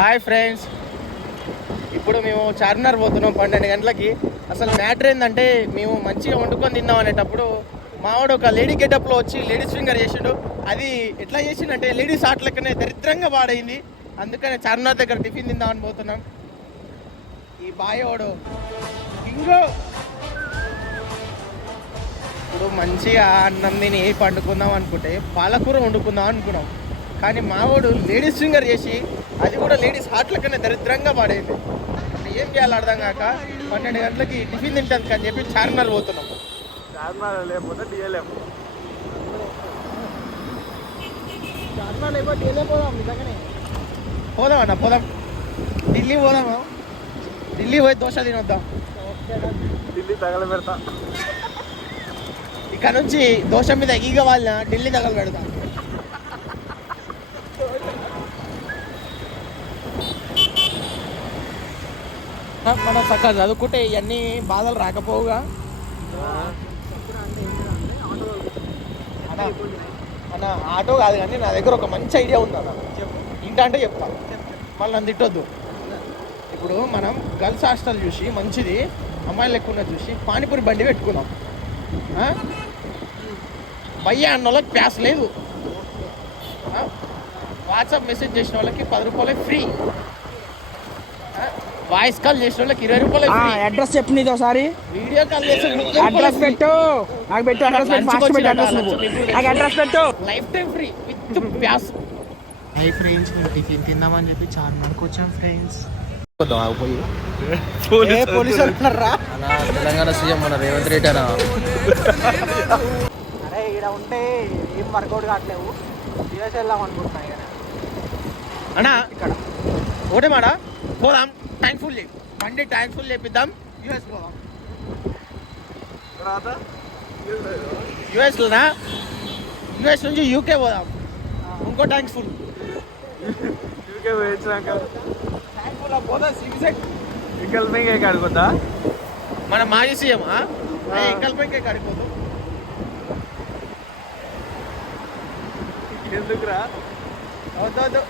Hi friends, ఇప్పుడు మేము చార్మినార్ పోతున్నాం 12 గంటలకి. అసలు మ్యాటర్ ఏంటంటే మేము మంచిగా వండుకొని తిందాం అనేటప్పుడు మావాడు ఒక లేడీ గెటప్లో వచ్చి లేడీస్ ఫింగర్ చేసిండు. అది ఎట్లా చేసిండంటే లేడీస్ ఆర్ట్ లెక్కనే దరిద్రంగా పాడైంది. అందుకనే చార్మినార్ దగ్గర టిఫిన్ తిందామని పోతున్నాం. ఈ బాయోడు ఇంకో ఇప్పుడు మంచిగా అన్నం తిని పండుకుందాం అనుకుంటే పాలకూర వండుకుందాం అనుకున్నాం. కానీ మావాడు లేడీస్ ఫింగర్ చేసి అది కూడా లేడీస్ హార్ట్ లెక్కనే దరిద్రంగా పాడైంది. ఏం చేయాలి అర్థం కాక 12 గంటలకి టిఫిన్ తింటాను అని చెప్పి చార్మినార్ పోతున్నాం. చార్మినార్ లేకపోతే డిఎల్ఎం. చార్మినార్ లేకపోతే డిఎల్ఎం పోదాం. నిజంగానే పోదాం అన్న, పోదాం. ఢిల్లీ పోదాము. ఢిల్లీ పోయి దోశ తినొద్దాం. ఢిల్లీ తగల పెడతా. ఇక్కడ నుంచి దోశ మీద ఈగ వాళ్ళ ఢిల్లీ తగల పెడతాం. మనం చక్కగా చదువుకుంటే ఇవన్నీ బాధలు రాకపోవుగా. అన్న ఆటో కాదు కానీ నా దగ్గర ఒక మంచి ఐడియా ఉంది అన్న. ఇంట అంటే చెప్తా, మళ్ళీ నన్ను తిట్టొద్దు. ఇప్పుడు మనం గర్ల్స్ హాస్టల్ చూసి మంచిది అమ్మాయిలు ఎక్కువ చూసి పానీపూరి బండి పెట్టుకుందాం. భయ్యా అన్న వాళ్ళకి ప్యాస్ లేదు. వాట్సాప్ మెసేజ్ చేసిన వాళ్ళకి 10 రూపాయలే ఫ్రీ. వాయిస్ కాల్ చేసిన వాళ్ళకి 20 రూపాయలు. అడ్రస్ చెప్పు నీది ఒకసారి. వీడియో కాల్ చేసి అడ్రస్ పెట్టు. నాకు పెట్టు అడ్రస్ పెట్టు. ఫాస్ట్ పెట్టు అడ్రస్ నువ్వు. నాకు అడ్రస్ పెట్టు. Life time free with pass. Hi friends, మేము టిఫిన్ తిందామని చెప్పి చార్మినార్కి వచ్చాం ఫ్రెండ్స్. పోలీసులు ఉన్నారా? తెలంగాణ సీఎం మన రేవంత్ రెడ్డి అన్న. అరే ఇక్కడ ఉంటే ఏం వర్కౌట్ కావట్లేవు. యూఎస్ వెళ్దాం అనుకుంటున్నా అన్నా. ఇక్కడ ఒకటే మాట, పోదాం. ట్యాంక్ ఫుల్ చేయి, బండి ట్యాంక్ ఫుల్ చేపిద్దాం. యూఎస్ పోదాం. యూఎస్లోనా? యూఎస్ నుంచి యూకే పోదాం. ఇంకో ట్యాంక్ ఫుల్. యూకే పోయించాక ట్యాంక్ ఫుల్ పోదాం. సివిసెట్ ఇంకల్ మే కాడుకుందా మన మాజీ సీఎం ఇంకల్ పైకే కాడిపోతాం. ఎందుకురా? వద్దు